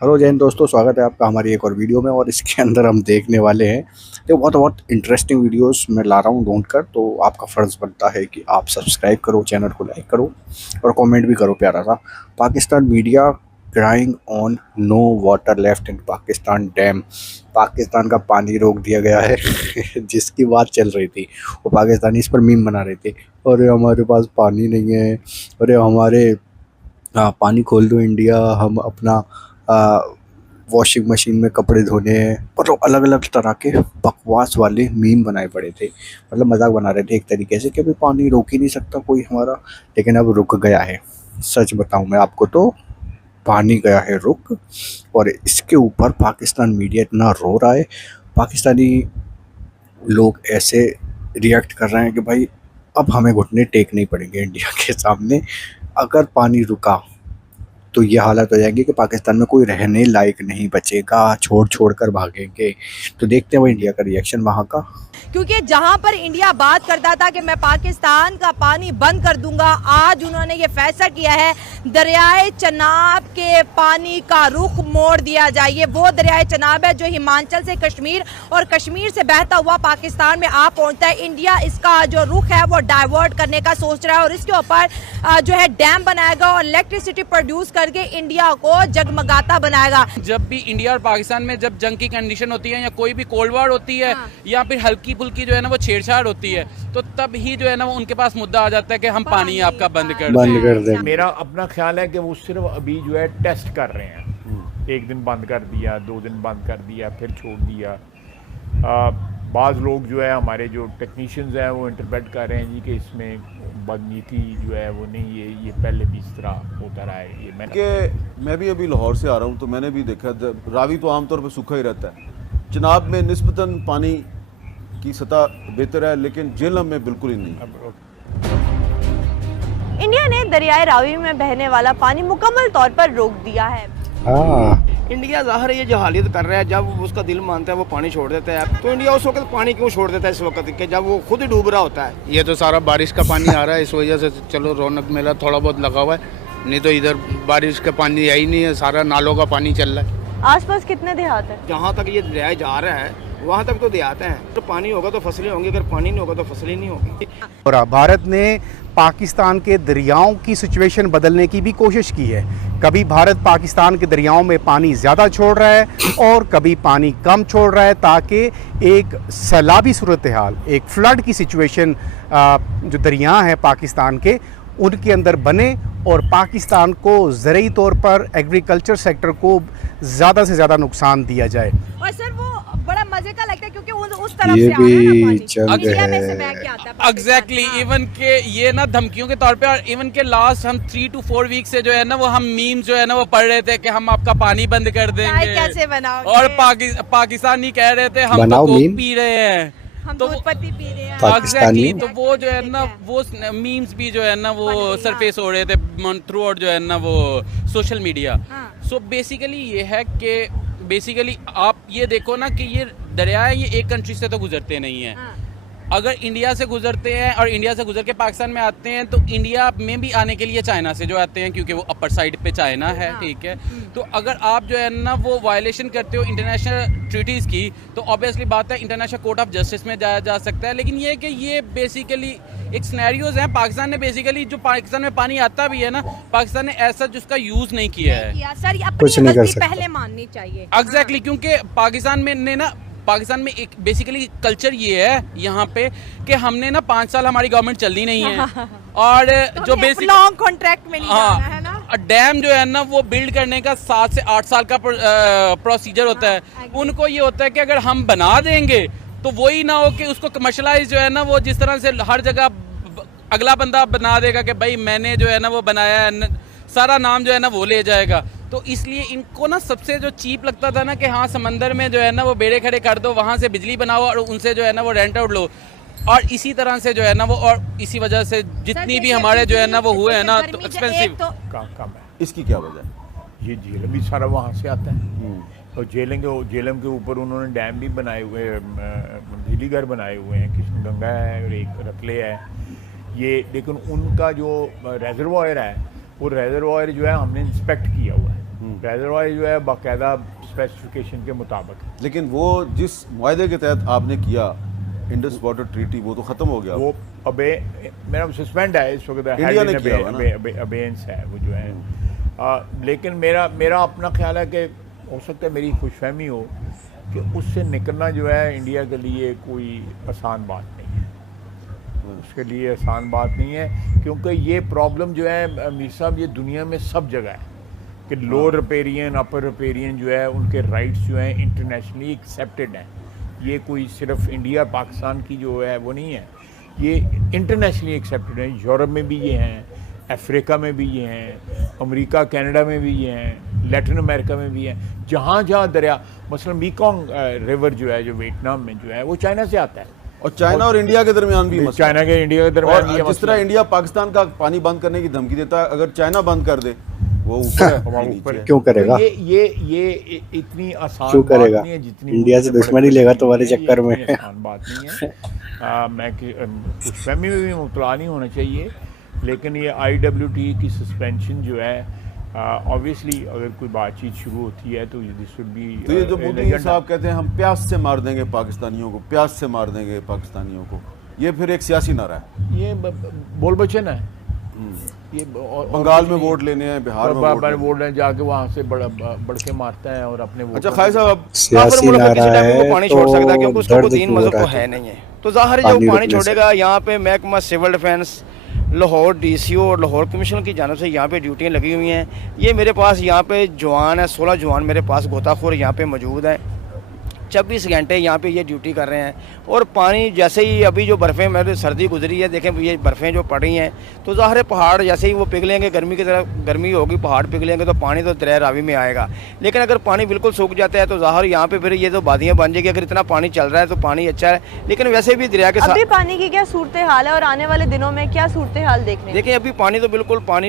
Hello Jain दोस्तों, स्वागत है आपका हमारी एक और वीडियो में। और इसके अंदर हम देखने वाले हैं तो बहुत इंटरेस्टिंग वीडियोस मैं ला रहा हूँ ढूंढ कर। तो आपका फ़र्ज़ बनता है कि आप सब्सक्राइब करो, चैनल को लाइक करो और कमेंट भी करो प्यारा सा। Pakistan media crying on no water left in Pakistan dam. Pakistan का पानी रोक दिया गया है जिसकी बात चल रही थी वो पाकिस्तानी इस पर मीम बना रहे थे। अरे हमारे पास पानी नहीं है, अरे हमारे पानी खोल दो इंडिया, हम अपना वॉशिंग मशीन में कपड़े धोने हैं। मतलब अलग अलग तरह के बकवास वाले मीम बनाए पड़े थे, मतलब मजाक बना रहे थे एक तरीके से कि भाई पानी रोक ही नहीं सकता कोई हमारा। लेकिन अब रुक गया है। सच बताऊं मैं आपको तो पानी गया है रुक। और इसके ऊपर पाकिस्तान मीडिया इतना रो रहा है, पाकिस्तानी लोग ऐसे रिएक्ट कर रहे हैं कि भाई अब हमें घुटने टेकने पड़ेंगे इंडिया के सामने। अगर पानी रुका तो ये हालत हो जाएगी कि पाकिस्तान में कोई रहने लायक नहीं बचेगा, छोड़ छोड़ कर भागेंगे। तो देखते हैं वो इंडिया का रिएक्शन वहाँ का। क्योंकि जहां पर इंडिया बात करता था कि मैं पाकिस्तान का पानी बंद कर दूंगा, आज उन्होंने ये फैसला किया है दरियाए चनाब के पानी का रुख मोड़ दिया जाए। ये वो दरियाए चनाब है जो हिमाचल से कश्मीर और कश्मीर से बहता हुआ पाकिस्तान में आ पहुंचता है। इंडिया इसका जो रुख है वो डाइवर्ट करने का सोच रहा है और इसके ऊपर जो है डैम बनाएगा और इलेक्ट्रिसिटी प्रोड्यूस करके इंडिया को जगमगाता बनाएगा। जब भी इंडिया और पाकिस्तान में जब जंग की कंडीशन होती है या कोई भी कोल्ड वॉर होती है या फिर हल्की फुल्की जो है ना वो छेड़छाड़ होती है, तो तब ही जो है ना वो उनके पास मुद्दा आ जाता है कि हम पानी आपका बंद कर दें। मेरा अपना ख्याल है कि वो सिर्फ अभी जो है टेस्ट कर रहे हैं। एक दिन बंद कर दिया, 2 दिन बंद कर दिया, फिर छोड़ दिया। बाज़ लोग जो है हमारे जो टेक्नीशियंस हैं वो इंटरप्रेट कर रहे हैं जी कि इसमें बदनीति जो है वो नहीं, ये पहले भी इस तरह होता रहा है। ये मैं भी अभी लाहौर से आ रहा हूँ तो मैंने भी देखा रावी तो आमतौर पर सूखा ही रहता है। चिनाब में निस्बतन पानी की सतह बेहतर है, लेकिन झेलम में बिल्कुल ही नहीं। इंडिया ने दरियाए रावी में बहने वाला पानी मुकम्मल तौर पर रोक दिया है। इंडिया ज़ाहिर ये जहालियत कर रहा है, जब उसका दिल मानता है वो पानी छोड़ देता है। तो इंडिया उस वक्त पानी क्यों छोड़ देता है इस वक्त के जब वो खुद ही डूब रहा होता है। ये तो सारा बारिश का पानी आ रहा है, इस वजह से चलो रौनक मेला थोड़ा बहुत लगा हुआ है, नहीं तो इधर बारिश का पानी है ही नहीं है, सारा नालों का पानी चल रहा है। आसपास कितने देहात हैं? जहाँ तक ये दरिया जा रहा है वहाँ तक तो देहात हैं। तो पानी होगा तो फसलें होंगी, अगर पानी नहीं होगा तो फसलें नहीं होगी। और भारत ने पाकिस्तान के दरियाओं की सिचुएशन बदलने की भी कोशिश की है। कभी भारत पाकिस्तान के दरियाओं में पानी ज़्यादा छोड़ रहा है और कभी पानी कम छोड़ रहा है, ताकि एक सैलाबी सूरत हाल, एक फ्लड की सिचुएशन जो दरिया हैं पाकिस्तान के उनके अंदर बने और पाकिस्तान को ज़रूरी तौर पर एग्रीकल्चर सेक्टर को ज़्यादा से ज़्यादा नुकसान दिया जाए। और सर वो बड़ा मजे का लगता है क्योंकि उस तरफ ये से आ रहा है ना पानी, चंग इंडिया में है। से बह के आता है। एग्जैक्टली, इवन के ये ना धमकियों के तौर पे, और इवन के लास्ट हम 3 to 4 वीक से जो है ना वो हम मीम जो है ना वो पढ़ रहे थे कि हम आपका पानी बंद कर चाय देंगे कैसे बनाओगे? और पाकिस्तानी कह रहे थे हम बनाओ तो कोक मीम। पी रहे हैं, हम तो दूध पत्ती पी रहे हैं। पाकिस्तानी। एग्जैक्टली, तो वो जो है ना वो मीम्स भी जो है ना वो सरफेस हो रहे थे थ्रू आउट जो है ना वो सोशल मीडिया। सो बेसिकली ये है कि बेसिकली आप ये देखो ना कि ये दरिया है, ये एक कंट्री से तो गुजरते नहीं हैं। अगर इंडिया से गुजरते हैं और इंडिया से गुजर के पाकिस्तान में आते हैं तो इंडिया में भी आने के लिए चाइना से जो आते हैं, क्योंकि वो अपर साइड पे चाइना है, ठीक है। तो अगर आप जो है ना वो वायलेशन करते हो इंटरनेशनल ट्रीटीज़ की, तो ऑब्वियसली बात है इंटरनेशनल कोर्ट ऑफ जस्टिस में जाया जा सकता है। लेकिन ये कि ये बेसिकली एक सिनेरियोज हैं। पाकिस्तान ने बेसिकली जो पाकिस्तान में पानी आता भी है ना, पाकिस्तान ने ऐसा जिसका यूज़ नहीं किया है। सर ये कुछ अपनी नहीं कर गलती सकते। पहले माननी चाहिए। एग्जैक्टली, क्योंकि पाकिस्तान में एक बेसिकली कल्चर ये है यहाँ पे कि हमने ना 5 साल हमारी गवर्नमेंट चलनी नहीं है और तो जो बेसिक लॉन्ग कॉन्ट्रैक्ट में नहीं जाना है ना। डैम जो है ना वो बिल्ड करने का 7 से 8 साल का प्रोसीजर होता है। उनको ये होता है कि अगर हम बना देंगे तो वही ना हो कि उसको कमर्शलाइज जो है ना वो जिस तरह से हर जगह अगला बंदा बना देगा कि भाई मैंने जो है ना वो बनाया है, सारा नाम जो है ना वो ले जाएगा। तो इसलिए इनको ना सबसे जो चीप लगता था ना कि हाँ समंदर में जो है ना वो बेड़े खड़े कर दो, वहाँ से बिजली बनाओ और उनसे जो है ना वो रेंट आउट लो, और इसी तरह से जो है ना वो, और इसी वजह से जितनी भी हमारे जो है ना वो हुए हैं ना तो एक्सपेंसिव कम है। इसकी क्या वजह है? ये झेलम भी सारा वहाँ से आता है और झेलम के ऊपर उन्होंने डैम भी बनाए हुए हैं, झीली घर बनाए हुए हैं, कृष्णगंगा है और एक रतले है ये। लेकिन उनका जो रेजर्वायर है वो रेजर्वायर जो है हमने इंस्पेक्ट किया हुआ है रेजरवायर जो है बाकायदा स्पेसिफिकेशन के मुताबिक। लेकिन वो जिस मुआहदे के तहत आपने किया इंडस वाटर ट्रीटी, वो तो ख़त्म हो गया। वो अबे मेरा सस्पेंड है इस वक्त, इंडिया ने किया हुआ ना। अबेंस है वो जो है। लेकिन मेरा अपना ख्याल है कि हो सकता है मेरी खुशफहमी हो कि उससे निकलना जो है इंडिया के लिए कोई आसान बात नहीं है। उसके लिए आसान बात नहीं है, क्योंकि ये प्रॉब्लम जो है अमीर साहब ये दुनिया में सब जगह है कि लोअर रिपेरियन अपर रिपेरियन जो है उनके राइट्स जो हैं इंटरनेशनली एक्सेप्टेड हैं। ये कोई सिर्फ इंडिया पाकिस्तान की जो है वो नहीं है, ये इंटरनेशनली एक्सेप्टेड हैं। यूरोप में भी ये हैं, अफ्रीका में भी ये हैं, अमेरिका कनाडा में भी ये हैं, लैटिन अमेरिका में भी हैं। जहाँ जहाँ दरिया मसलन मीकोंग रिवर जो है जो वियतनाम में जो है वो चाइना से आता है, और चाइना और इंडिया के दरमियान भी मसला। चाइना के इंडिया के दरमियान भी ये और जिस मसला तरह है। इंडिया पाकिस्तान का पानी बंद करने की धमकी देता है, अगर चाइना बंद कर दे वो ऊपर है, वहाँ नीचे ऊपर है। क्यों करेगा? तो ये इतनी आसान क्यों बात करेगा? नहीं है जितनी इंडिया से बड़े दुश्मनी बड़े लेगा देश तुम्हारे हैं, ये चक्कर में। इतनी आसान बात नहीं है। मैं कुछ फहमी में भी मुब्तला नहीं होना चाहिए, लेकिन ये IWT की सस्पेंशन जो है ऑब्वियसली अगर कोई बातचीत शुरू होती है तो दिस वुड बी। तो ये जो मोदी साहब कहते हैं हम प्यास से मार देंगे पाकिस्तानियों को, प्यास से मार देंगे पाकिस्तानियों को, ये फिर एक सियासी नारा है। ये बोल बचन है। ये बंगाल में वोट लेने हैं, बिहार में वोट लेने हैं। वोट लेने जाके वहाँ से बढ़ के मारता है और अपने वोट अच्छा खाई साहब, अब सियासी मुल्क नारा किसी टाइम है को पानी छोड़ सकता है, क्योंकि तो उसका कोई दर्द दीन क्यों हो मजहब रहा तो है है? नहीं है। तो जाहिर है पानी जो पानी रुकने से। छोड़ेगा, यहाँ पे महकमा सिविल डिफेंस, लाहौर DCO और लाहौर कमीशन की जानब से यहाँ पे ड्यूटियाँ लगी हुई हैं। ये मेरे पास यहाँ पे जवान है, 16 जवान मेरे पास गोताखोर यहाँ पे मौजूद हैं। 24 घंटे यहाँ पे ये ड्यूटी कर रहे हैं। और पानी जैसे ही अभी जो बर्फ़ें मेरे सर्दी गुजरी है, देखें ये बर्फ़ें जो पड़ रही हैं, तो ज़ाहिर है पहाड़ जैसे ही वो पिघलेंगे, गर्मी की तरह गर्मी होगी, पहाड़ पिघलेंगे तो पानी तो दरिया रावी में आएगा। लेकिन अगर पानी बिल्कुल सूख जाता है तो ज़ाहिर यहाँ पे फिर ये तो वादियाँ बन जाएगी। अगर इतना पानी चल रहा है तो पानी अच्छा है, लेकिन वैसे भी दरिया के अभी साथ पानी की क्या सूरत हाल है और आने वाले दिनों में क्या सूरत हाल देखने? देखिए अभी पानी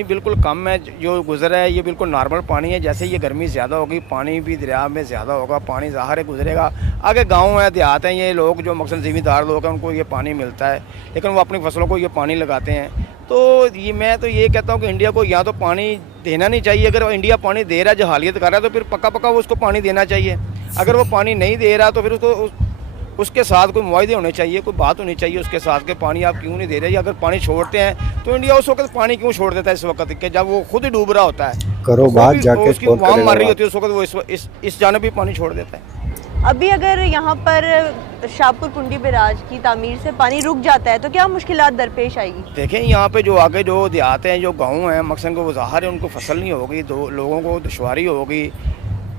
बिल्कुल कम है, जो गुजरा है ये बिल्कुल नॉर्मल पानी है। जैसे ये गर्मी ज़्यादा होगी, पानी भी दरिया में ज़्यादा होगा, पानी ज़ाहिर है गुजरेगा। आगे गाँव है, देहात हैं, ये लोग जो मकसद ज़िम्मेदार लोग हैं उनको ये पानी मिलता है, लेकिन वो अपनी फसलों को ये पानी लगाते हैं। तो मैं तो ये कहता हूँ कि इंडिया को या तो पानी देना नहीं चाहिए। अगर इंडिया पानी दे रहा है, जहालियत कर रहा है, तो फिर पक्का वो उसको पानी देना चाहिए। अगर वो पानी नहीं दे रहा तो फिर उसके साथ कोई मुआहदे होने चाहिए, कोई बात होनी चाहिए उसके साथ कि पानी आप क्यों नहीं दे रहे। अगर पानी छोड़ते हैं तो इंडिया उस वक्त पानी क्यों छोड़ देता है इस वक्त कि जब वो खुद ही डूब रहा होता है। करो बात जाके उसकी कौन वाम करेगा मर रही बात? होती है उस वक्त, वो इस जानब भी पानी छोड़ देता है। अभी अगर यहाँ पर शाहपुर कुंडी बैराज की तामीर से पानी रुक जाता है तो क्या मुश्किलात दरपेश आएगी? देखें यहाँ पे जो आगे जो देहात हैं, जो गाँव हैं, मकसद को वो ज़ाहिर है उनको फसल नहीं होगी, तो लोगों को दुश्वारी होगी।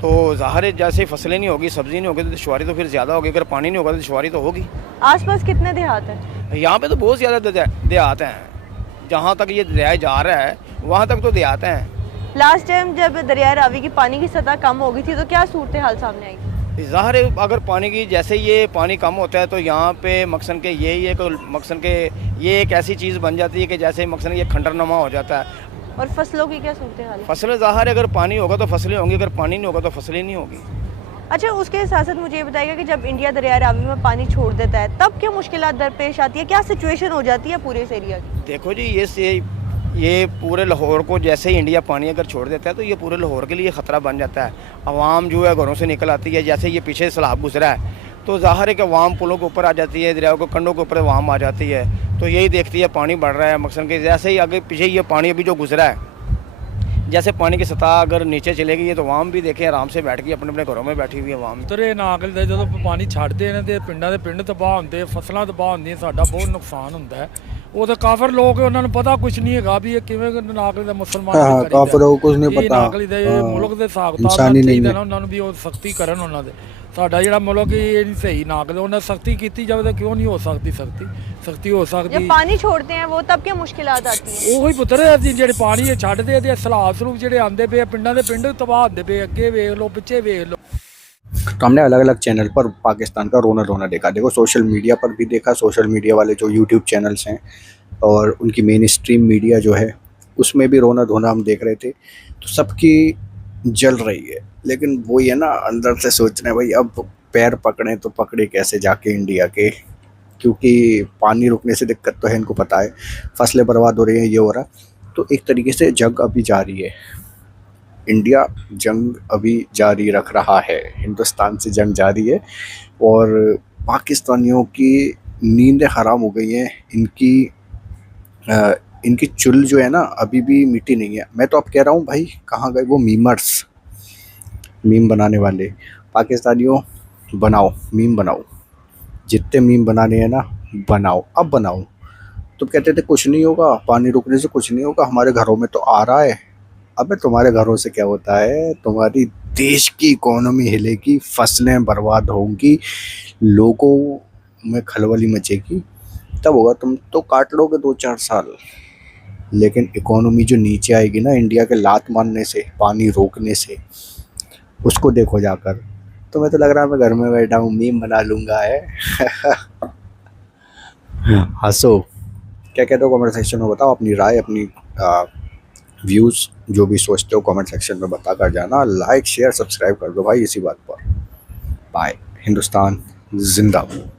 तो ज़ाहिर है जैसे फसलें नहीं होगी, सब्ज़ी नहीं होगी तो दुश्वारी तो फिर ज़्यादा होगी। अगर पानी नहीं होगा तो दुश्वारी तो होगी। आसपास कितने देहात हैं? यहाँ पे तो बहुत ज़्यादा देहात हैं। जहाँ तक ये दरिया जा रहा है वहाँ तक तो देहात हैं। लास्ट टाइम जब दरिया रावी की पानी की सतह कम हो गई थी तो क्या सूरत हाल सामने आई? ज़ाहिर है अगर पानी की जैसे ये पानी कम होता है तो यहाँ पे मकसद के यही है कि मकसद के ये एक ऐसी चीज़ बन जाती है कि जैसे मकसद ये खंडरनुमा हो जाता है। और फसलों की क्या सूरत हाल है? फसलें ज़ाहिर है अगर पानी होगा तो फसलें होंगी, अगर पानी नहीं होगा तो फसलें नहीं होगी। अच्छा, उसके साथ साथ मुझे ये बताइएगा कि जब इंडिया दरिया रावी में पानी छोड़ देता है तब क्या मुश्किलात दरपेश आती है, क्या सिचुएशन हो जाती है पूरे इस एरिया की? देखो जी, ये पूरे लाहौर को जैसे ही इंडिया पानी अगर छोड़ देता है तो ये पूरे लाहौर के लिए ख़तरा बन जाता है। अवाम जो है घरों से निकल आती है। जैसे ये पीछे सैलाब गुजरा है तो ज़ाहिर है कि अवाम पुलों के ऊपर आ जाती है, दरियाओं के कंढों के ऊपर अवाम आ जाती है। तो यही देखती है पानी बढ़ रहा है, मकसद के जैसे ही आगे पीछे ये पानी अभी जो गुजरा है, जैसे पानी की सतह अगर नीचे चलेगी ये तो अवाम भी देखें आराम से बैठ गई, अपने अपने घरों में बैठी हुई है अवाम। ਤਰੇ ਨਾਗਲ ਦੇ ਜਦੋਂ ਪਾਣੀ ਛੱਡਦੇ ਨੇ ਤੇ ਪਿੰਡਾਂ ਦੇ ਪਿੰਡ ਤਬਾਹ ਹੁੰਦੇ, ਫਸਲਾਂ ਤਬਾਹ ਹੁੰਦੀਆਂ, ਸਾਡਾ ਬਹੁਤ ਨੁਕਸਾਨ ਹੁੰਦਾ ਹੈ। ਉਹ ਤਾਂ ਕਾਫਰ ਲੋਕ ਉਹਨਾਂ ਨੂੰ ਪਤਾ ਕੁਝ ਨਹੀਂ ਹੈਗਾ ਵੀ ਇਹ ਕਿਵੇਂ ਨਾਗਲ ਦੇ ਮੁਸਲਮਾਨ हाँ, काफिरों को कुछ नहीं ਇਹ पता। ਨਾਗਲ ਦੇ हाँ, ਮੁਲਕ ਦੇ ਹਿਸਾਬ ਕਿਤਾਬ इंसानी ਨਾਲ नहीं ਚਾਹੀਦਾ है। ਨਾ ਉਹਨਾਂ ਨੂੰ ਵੀ ਉਹ ਸਖਤੀ ਕਰਨ ਉਹਨਾਂ ਦੇ। ਸਾਡਾ ਜਿਹੜਾ ਮੁਲਕ ਇਹ ਨਹੀਂ ਸਹੀ ਨਾਗਲ, ਉਹਨਾਂ ਸਖਤੀ ਕੀਤੀ ਜਾਵੇ ਤਾਂ ਕਿਉਂ ਨਹੀਂ ਹੋ ਸਕਦੀ ਸਖਤੀ ਹੋ ਸਕਦੀ। जब पानी छोड़ते हैं वो तब क्या मुश्किलात आती हैं? ਉਹੀ ਪੁੱਤਰ ਅਸੀਂ ਜਿਹੜੇ ਪਾਣੀ ਇਹ ਛੱਡਦੇ ਤੇ ਸਲਾਬ ਸਰੂਪ ਜਿਹੜੇ ਆਉਂਦੇ ਪਏ ਪਿੰਡਾਂ ਦੇ ਪਿੰਡ ਤਬਾਹ ਹੁੰਦੇ ਪਏ, ਅੱਗੇ ਵੇਖ ਲਓ ਪਿੱਛੇ ਵੇਖ ਲਓ। तो हमने अलग अलग चैनल पर पाकिस्तान का रोना रोना देखा। देखो सोशल मीडिया पर भी देखा, सोशल मीडिया वाले जो यूट्यूब चैनल्स हैं और उनकी मेन स्ट्रीम मीडिया जो है उसमें भी रोना धोना हम देख रहे थे। तो सबकी जल रही है, लेकिन वही है ना, अंदर से सोच रहे हैं भाई अब पैर पकड़ें तो पकड़े कैसे जाके इंडिया के, क्योंकि पानी रुकने से दिक्कत तो है, इनको पता है, फसलें बर्बाद हो रही हैं, ये हो रहा। तो एक तरीके से जंग अभी जारी है। इंडिया जंग अभी जारी रख रहा है, हिंदुस्तान से जंग जारी है और पाकिस्तानियों की नींदें हराम हो गई हैं। इनकी चुल जो है ना अभी भी मिटी नहीं है। मैं तो अब कह रहा हूँ भाई, कहाँ गए वो मीमर्स, मीम बनाने वाले। पाकिस्तानियों बनाओ, मीम बनाओ, जितने मीम बनाने हैं ना बनाओ, अब बनाओ। तुम कहते थे कुछ नहीं होगा, पानी रुकने से कुछ नहीं होगा, हमारे घरों में तो आ रहा है। अबे तुम्हारे घरों से क्या होता है, तुम्हारी देश की इकोनॉमी हिलेगी, फसलें बर्बाद होंगी, लोगों में खलबली मचेगी, तब होगा। तुम तो काट लोगे 2-4 साल, लेकिन इकोनॉमी जो नीचे आएगी ना इंडिया के लात मारने से, पानी रोकने से, उसको देखो जाकर। तो मैं तो लग रहा है मैं घर में बैठा हूँ मीम बना लूँगा है। हंसो। क्या कहते हो कमेंट सेक्शन में बताओ अपनी राय, अपनी व्यूज़, जो भी सोचते हो कमेंट सेक्शन में बता कर जाना। लाइक शेयर सब्सक्राइब कर दो भाई इसी बात पर। बाय। हिंदुस्तान जिंदाबाद।